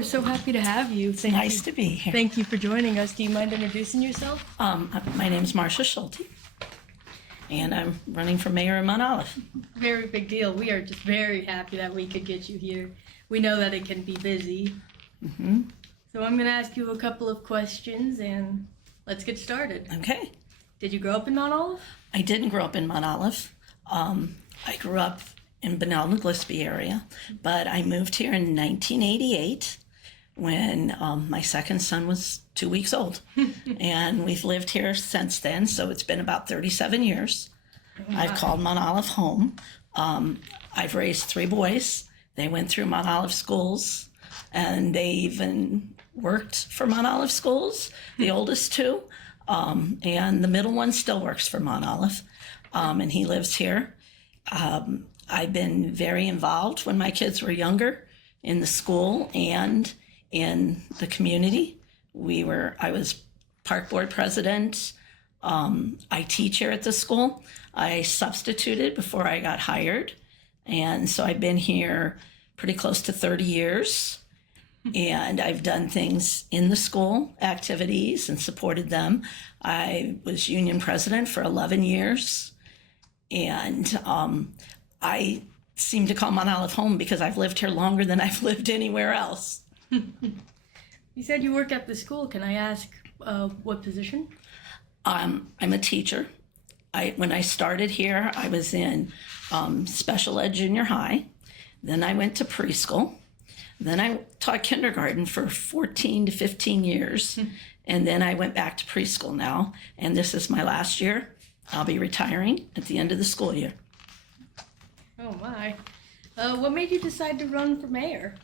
we're so happy to have you. Nice to be here. Thank you for joining us. Do you mind introducing yourself? My name is Marcia Schulte, and I'm running for mayor in Mount Olive. Very big deal. We are just very happy that we could get you here. We know that it can be busy. So I'm going to ask you a couple of questions, and let's get started. Okay. Did you grow up in Mount Olive? I didn't grow up in Mount Olive. I grew up in Benelton, Gillespie area, but I moved here in 1988 when my second son was 2 weeks old. And we've lived here since then, so it's been about 37 years. I've called Mount Olive home. I've raised 3 boys. They went through Mount Olive schools, and they even worked for Mount Olive schools, the oldest 2. And the middle one still works for Mount Olive, and he lives here. I've been very involved when my kids were younger in the school and in the community. I was park board president. I teach here at the school. I substituted before I got hired. And so I've been here pretty close to 30 years. And I've done things in the school, activities, and supported them. I was union president for 11 years. And I seem to call Mount Olive home because I've lived here longer than I've lived anywhere else. You said you work at the school. Can I ask what position? I'm a teacher. When I started here, I was in special ed junior high. Then I went to preschool. Then I taught kindergarten for 14 to 15 years. And then I went back to preschool now. And this is my last year. I'll be retiring at the end of the school year. Oh, my. What made you decide to run for mayor?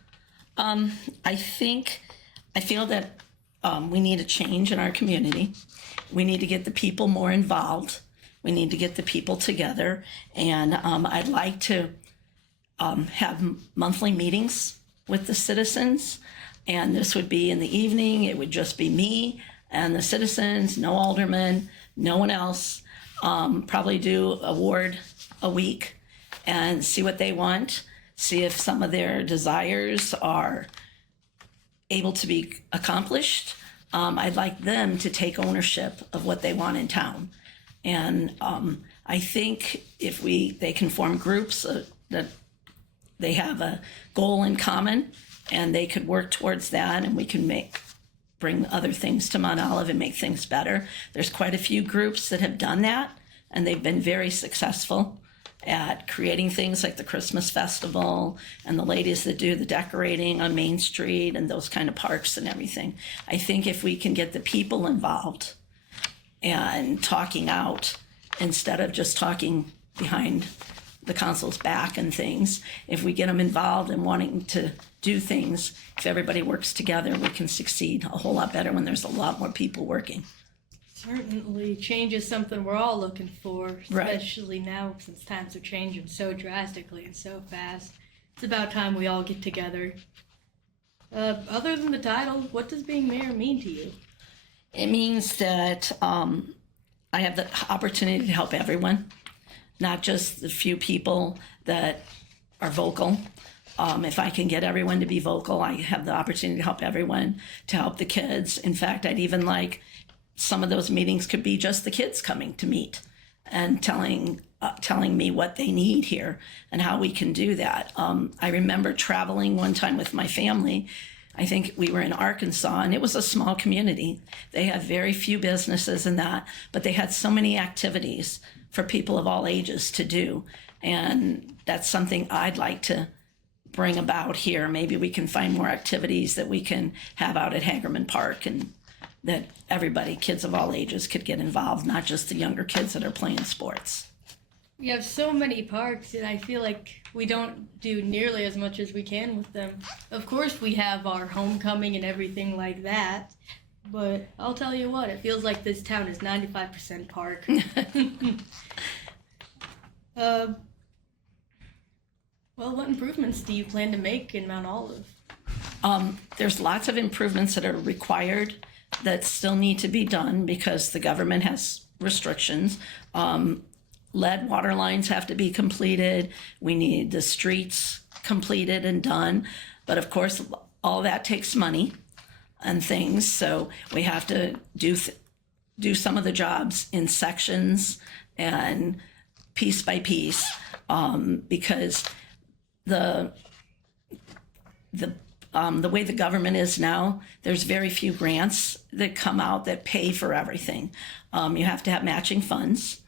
I feel that we need a change in our community. We need to get the people more involved. We need to get the people together. And I'd like to have monthly meetings with the citizens. And this would be in the evening. It would just be me and the citizens, no aldermen, no one else. Probably do a ward a week and see what they want, see if some of their desires are able to be accomplished. I'd like them to take ownership of what they want in town. And I think if they can form groups that they have a goal in common and they could work towards that, and we can bring other things to Mount Olive and make things better. There's quite a few groups that have done that, and they've been very successful at creating things like the Christmas festival and the ladies that do the decorating on Main Street and those kind of parks and everything. I think if we can get the people involved and talking out instead of just talking behind the council's back and things, if we get them involved and wanting to do things, if everybody works together, we can succeed a whole lot better when there's a lot more people working. Certainly, change is something we're all looking for, Right. especially now since times are changing so drastically and so fast. It's about time we all get together. Other than the title, what does being mayor mean to you? It means that I have the opportunity to help everyone, not just the few people that are vocal. If I can get everyone to be vocal, I have the opportunity to help everyone, to help the kids. In fact, I'd even like some of those meetings could be just the kids coming to meet and telling me what they need here and how we can do that. I remember traveling one time with my family. I think we were in Arkansas, and it was a small community. They had very few businesses and that, but they had so many activities for people of all ages to do. And that's something I'd like to bring about here. Maybe we can find more activities that we can have out at Hagerman Park, and that everybody, kids of all ages, could get involved, not just the younger kids that are playing sports. We have so many parks, and I feel like we don't do nearly as much as we can with them. Of course, we have our homecoming and everything like that, but I'll tell you what, it feels like this town is 95% park. Well, what improvements do you plan to make in Mount Olive? There's lots of improvements that are required that still need to be done because the government has restrictions. Lead water lines have to be completed. We need the streets completed and done. But of course, all that takes money and things. So we have to do some of the jobs in sections and piece by piece, because the way the government is now, there's very few grants that come out that pay for everything. You have to have matching funds.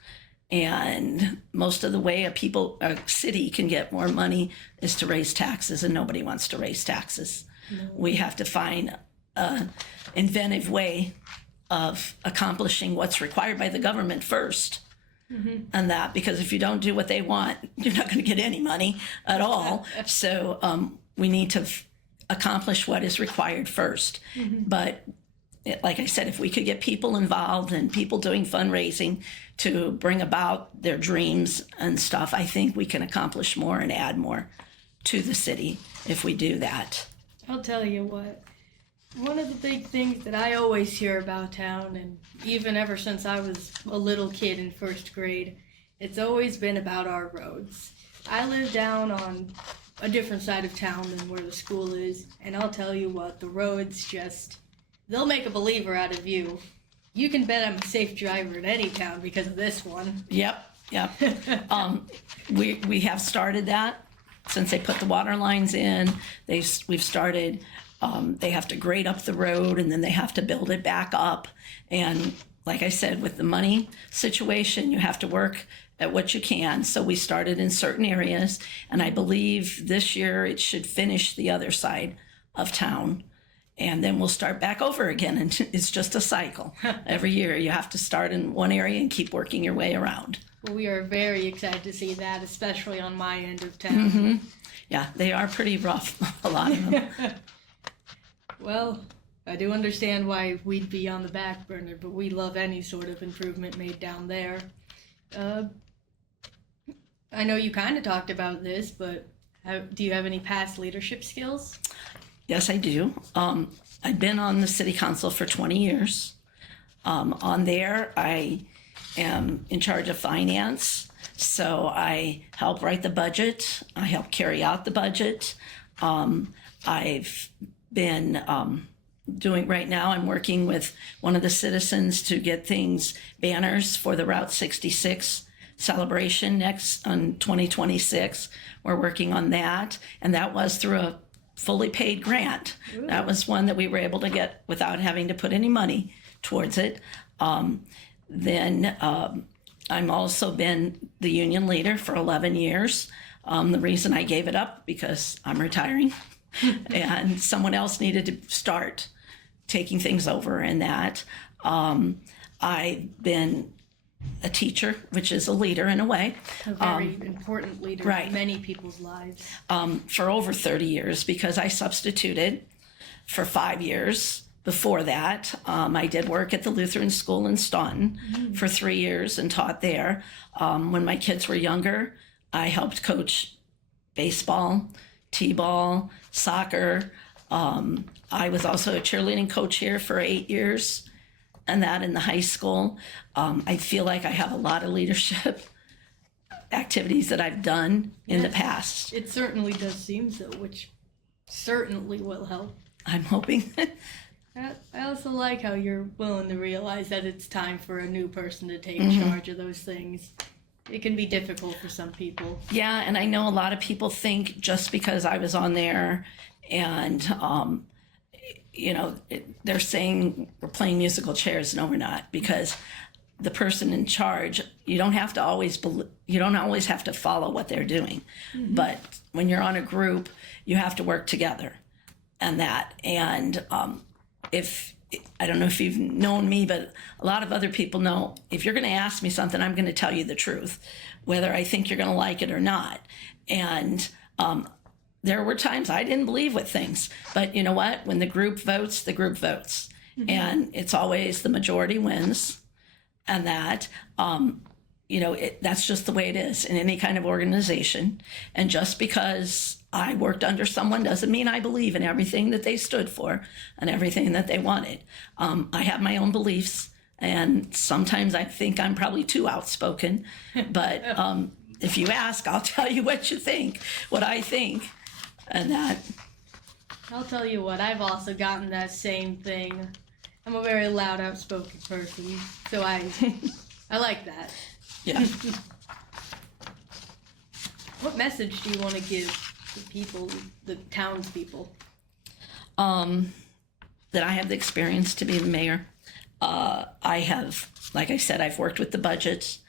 And most of the way a city can get more money is to raise taxes, and nobody wants to raise taxes. No. We have to find an inventive way of accomplishing what's required by the government first. Mm-hmm. And that, because if you don't do what they want, you're not going to get any money at all. So we need to accomplish what is required first. Mm-hmm. But like I said, if we could get people involved and people doing fundraising to bring about their dreams and stuff, I think we can accomplish more and add more to the city if we do that. I'll tell you what, one of the big things that I always hear about town, and even ever since I was a little kid in first grade, it's always been about our roads. I live down on a different side of town than where the school is, and I'll tell you what, the roads just, they'll make a believer out of you. You can bet I'm a safe driver in any town because of this one. Yep. We have started that since they put the water lines in. We've started. They have to grade up the road, and then they have to build it back up. And like I said, with the money situation, you have to work at what you can. So we started in certain areas, and I believe this year it should finish the other side of town. And then we'll start back over again. And it's just a cycle. Every year you have to start in one area and keep working your way around. Well, we are very excited to see that, especially on my end of town. Mm-hmm. Yeah, they are pretty rough, a lot of them. Well, I do understand why we'd be on the back burner, but we love any sort of improvement made down there. I know you kind of talked about this, but do you have any past leadership skills? Yes, I do. I've been on the city council for 20 years. On there, I am in charge of finance. So I help write the budget. I help carry out the budget. I've been right now, I'm working with one of the citizens to get banners for the Route 66 celebration next on 2026. We're working on that. And that was through a fully paid grant. Ooh. That was one that we were able to get without having to put any money towards it. Then I'm also been the union leader for 11 years. The reason I gave it up because I'm retiring and someone else needed to start taking things over in that. I've been a teacher, which is a leader in a way. A very important leader right. in many people's lives. For over 30 years, because I substituted for 5 years before that. I did work at the Lutheran School in Staunton for 3 years and taught there. When my kids were younger, I helped coach baseball, t-ball, soccer. I was also a cheerleading coach here for 8 years. And that in the high school. I feel like I have a lot of leadership activities that I've done in the past. It certainly does seem so, which certainly will help. I'm hoping. I also like how you're willing to realize that it's time for a new person to take charge of those things. It can be difficult for some people. Yeah, and I know a lot of people think just because I was on there and they're saying we're playing musical chairs. No, we're not, because the person in charge, you don't always have to follow what they're doing. Mm-hmm. But when you're on a group, you have to work together and that. And I don't know if you've known me, but a lot of other people know if you're going to ask me something, I'm going to tell you the truth, whether I think you're going to like it or not. And there were times I didn't believe with things, but you know what? When the group votes, the group votes. Mm-hmm. And it's always the majority wins. And that, that's just the way it is in any kind of organization. And just because I worked under someone doesn't mean I believe in everything that they stood for and everything that they wanted. I have my own beliefs, and sometimes I think I'm probably too outspoken. But if you ask, I'll tell you what I think, and that. I'll tell you what, I've also gotten that same thing. I'm a very loud, outspoken person, so I like that. Yeah. What message do you want to give the people, the townspeople? That I have the experience to be the mayor. I have, like I said, I've worked with the budgets.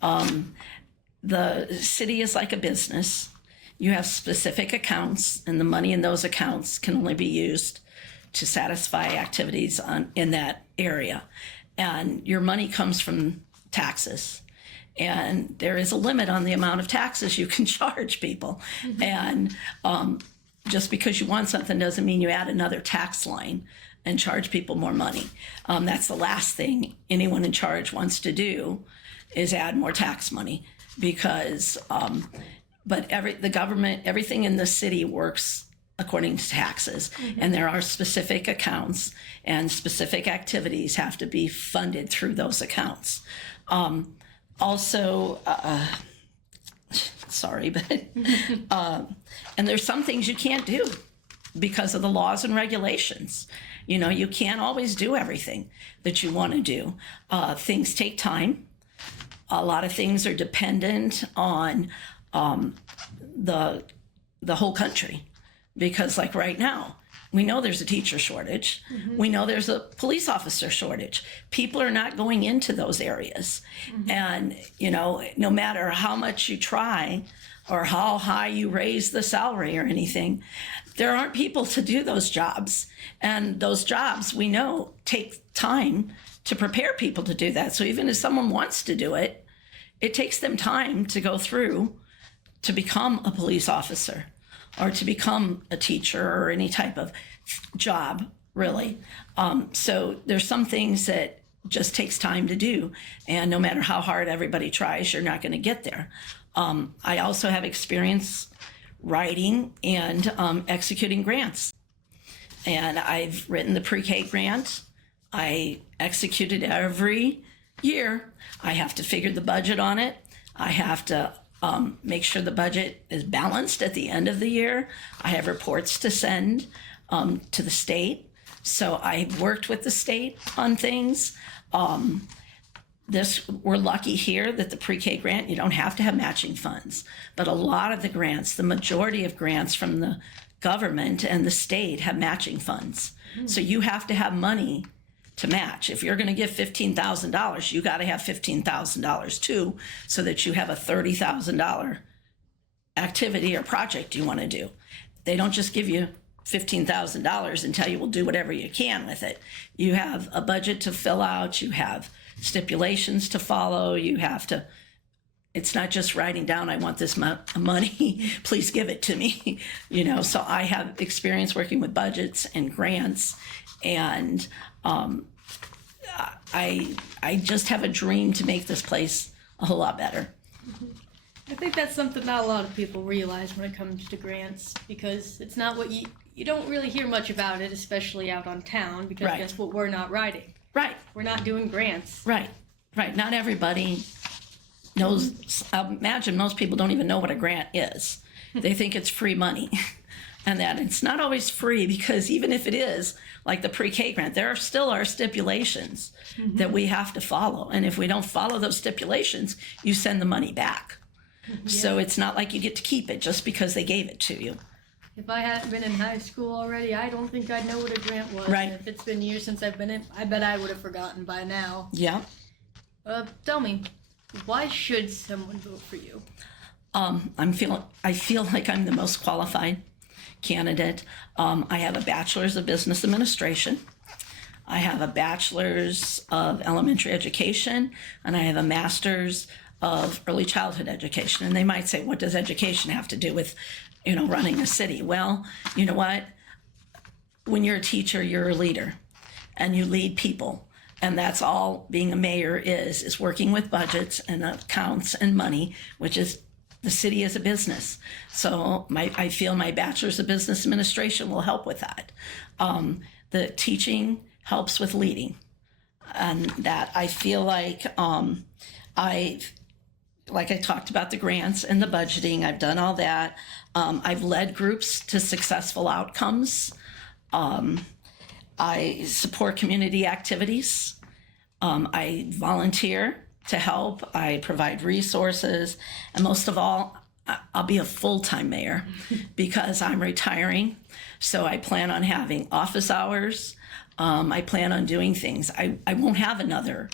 The city is like a business. You have specific accounts, and the money in those accounts can only be used to satisfy activities in that area. And your money comes from taxes. And there is a limit on the amount of taxes you can charge people. Mm-hmm. And just because you want something doesn't mean you add another tax line and charge people more money. That's the last thing anyone in charge wants to do, is add more tax money, because but the government, everything in the city works according to taxes. Mm-hmm. And there are specific accounts, and specific activities have to be funded through those accounts. Also, sorry, but and there's some things you can't do because of the laws and regulations. You know, you can't always do everything that you want to do. Things take time. A lot of things are dependent on the whole country, because like right now, we know there's a teacher shortage. Mm-hmm. We know there's a police officer shortage. People are not going into those areas. Mm-hmm. And, you know, no matter how much you try or how high you raise the salary or anything, there aren't people to do those jobs. And those jobs, we know, take time to prepare people to do that. So even if someone wants to do it, it takes them time to go through to become a police officer or to become a teacher or any type of job, really. So there's some things that just takes time to do. And no matter how hard everybody tries, you're not going to get there. I also have experience writing and executing grants. And I've written the pre-K grant. I execute it every year. I have to figure the budget on it. I have to make sure the budget is balanced at the end of the year. I have reports to send to the state. So I've worked with the state on things. We're lucky here that the pre-K grant, you don't have to have matching funds. But a lot of the grants, the majority of grants from the government and the state have matching funds. Mm. So you have to have money to match. If you're going to give $15,000, you got to have $15,000 too, so that you have a $30,000 activity or project you want to do. They don't just give you $15,000 and tell you, well, do whatever you can with it. You have a budget to fill out. You have stipulations to follow. You have to, it's not just writing down, I want this money, please give it to me. You know, so I have experience working with budgets and grants, and I just have a dream to make this place a whole lot better. I think that's something not a lot of people realize when it comes to grants, because it's not what you don't really hear much about it, especially out on town, because Right. guess what, we're not writing. Right, We're not doing grants. right. Not everybody knows. I imagine most people don't even know what a grant is. They think it's free money. And that it's not always free, because even if it is, like the pre-K grant, there still are stipulations that we have to follow. And if we don't follow those stipulations, you send the money back. Yeah. So it's not like you get to keep it just because they gave it to you. If I hadn't been in high school already, I don't think I'd know what a grant was. Right. And if it's been years since I've been in, I bet I would have forgotten by now. Yeah. Tell me, why should someone vote for you? I feel like I'm the most qualified candidate. I have a bachelor's of business administration. I have a bachelor's of elementary education, and I have a master's of early childhood education. And they might say, what does education have to do with, you know, running a city? Well, you know what? When you're a teacher, you're a leader, and you lead people. And that's all being a mayor is working with budgets and accounts and money, which is the city is a business. So I feel my bachelor's of business administration will help with that. The teaching helps with leading. And that I feel like like I talked about the grants and the budgeting, I've done all that. I've led groups to successful outcomes. I support community activities. I volunteer to help. I provide resources. And most of all, I'll be a full-time mayor because I'm retiring. So I plan on having office hours. I plan on doing things. I won't have another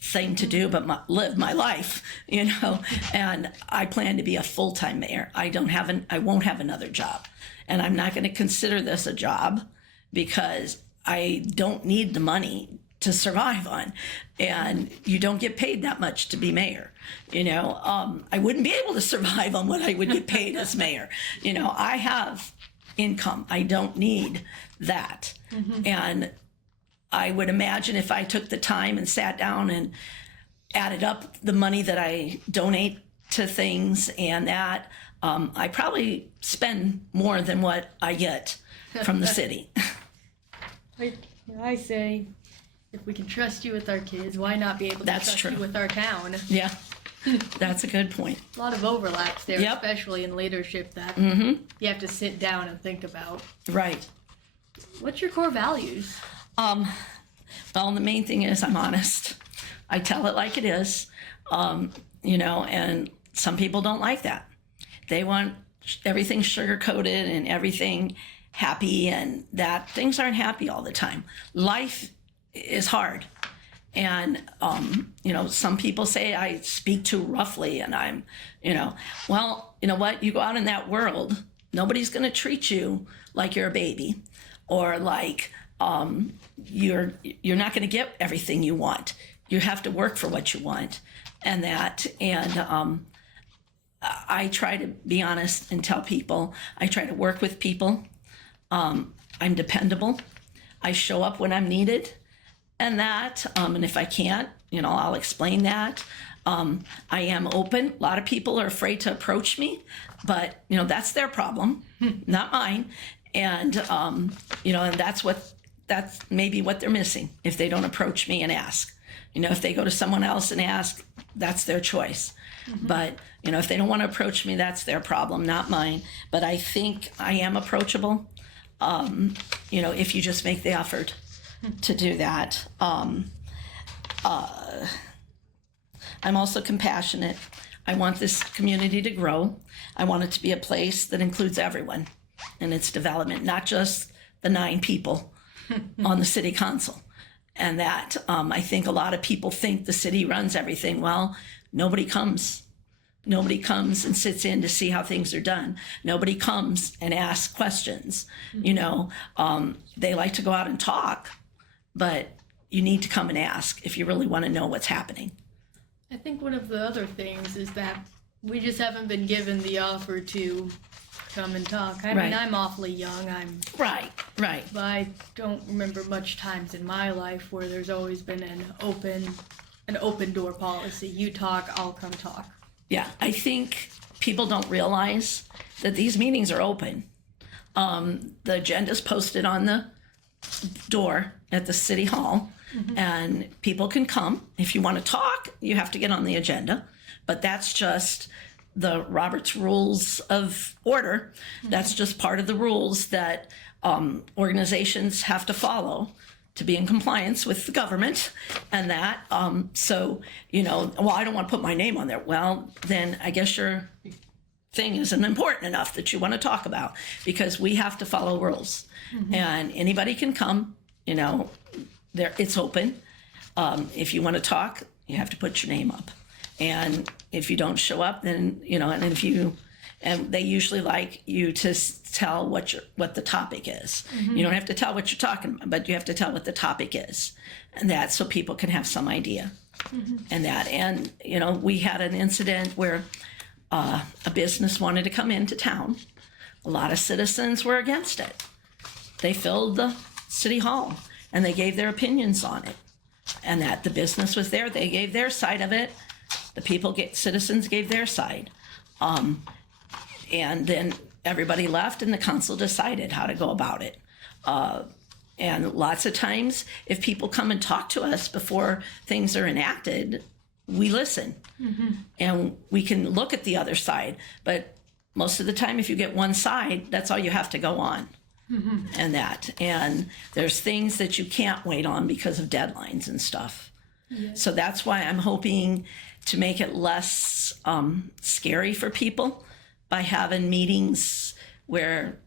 thing to do but live my life, and I plan to be a full-time mayor. I won't have another job. And I'm not going to consider this a job because I don't need the money to survive on. And you don't get paid that much to be mayor. I wouldn't be able to survive on what I would get paid as mayor. I have income. I don't need that. And I would imagine if I took the time and sat down and added up the money that I donate to things and that, I probably spend more than what I get from the city. I say, if we can trust you with our kids, why not be able to That's trust true. you with our town? Yeah, that's a good point. A lot of overlaps there, Yep. especially in leadership that you have to sit down and think about. Right. What's your core values? Well, the main thing is I'm honest. I tell it like it is, and some people don't like that. They want everything sugar-coated and everything happy, and that things aren't happy all the time. Life is hard. And, some people say I speak too roughly, and I'm, well, you know what? You go out in that world, nobody's going to treat you like you're a baby or like you're not going to get everything you want. You have to work for what you want, and that. And I try to be honest and tell people. I try to work with people. I'm dependable. I show up when I'm needed, and that. And if I can't, I'll explain that. I am open. A lot of people are afraid to approach me, but that's their problem, not mine. And and that's maybe what they're missing if they don't approach me and ask. If they go to someone else and ask, that's their choice. But if they don't want to approach me, that's their problem, not mine. But I think I am approachable. If you just make the effort to do that. I'm also compassionate. I want this community to grow. I want it to be a place that includes everyone in its development, not just the 9 people on the city council. And that I think a lot of people think the city runs everything. Well, nobody comes. Nobody comes and sits in to see how things are done. Nobody comes and asks questions. They like to go out and talk, but you need to come and ask if you really want to know what's happening. I think one of the other things is that we just haven't been given the offer to come and talk. I mean, I'm awfully young. Right. But I don't remember much times in my life where there's always been an open door policy. You talk, I'll come talk. Yeah, I think people don't realize that these meetings are open. The agenda's posted on the door at the city hall, and people can come. If you want to talk, you have to get on the agenda, but that's just the Robert's Rules of Order. That's just part of the rules that organizations have to follow to be in compliance with the government, and that. So, well, I don't want to put my name on there. Well, then I guess your thing isn't important enough that you want to talk about, because we have to follow rules. And anybody can come, it's open. If you want to talk, you have to put your name up. And if you don't show up, then, and they usually like you to tell what the topic is. You don't have to tell what you're talking about, but you have to tell what the topic is, and that, so people can have some idea. And that, and we had an incident where a business wanted to come into town. A lot of citizens were against it. They filled the city hall and they gave their opinions on it, and that the business was there. They gave their side of it. The citizens gave their side. And then everybody left and the council decided how to go about it. And lots of times, if people come and talk to us before things are enacted, we listen. And we can look at the other side. But most of the time, if you get one side, that's all you have to go on. and that. And there's things that you can't wait on because of deadlines and stuff. Yeah. So that's why I'm hoping to make it less scary for people by having meetings where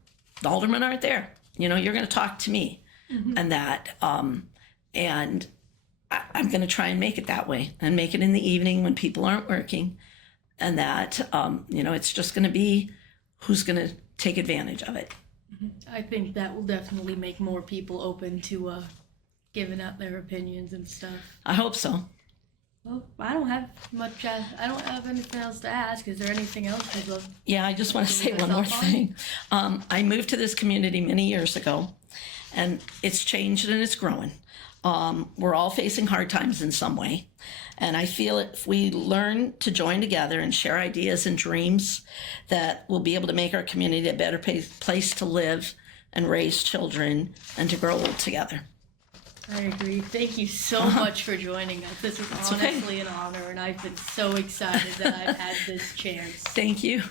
the aldermen aren't there. You know, you're going to talk to me and that. And I'm going to try and make it that way and make it in the evening when people aren't working. And that, you know, it's just going to be who's going to take advantage of it. I think that will definitely make more people open to giving out their opinions and stuff. I hope so. Well, I don't have much. I don't have anything else to ask. Is there anything else you'd love? Yeah, I just want to say Leave one more myself on? thing. I moved to this community many years ago, and it's changed and it's growing. We're all facing hard times in some way. And I feel if we learn to join together and share ideas and dreams, that we'll be able to make our community a better place to live and raise children and to grow old together. I agree. Thank you so much for joining us. This is honestly an honor, and I've been so excited that I've had this chance. Thank you.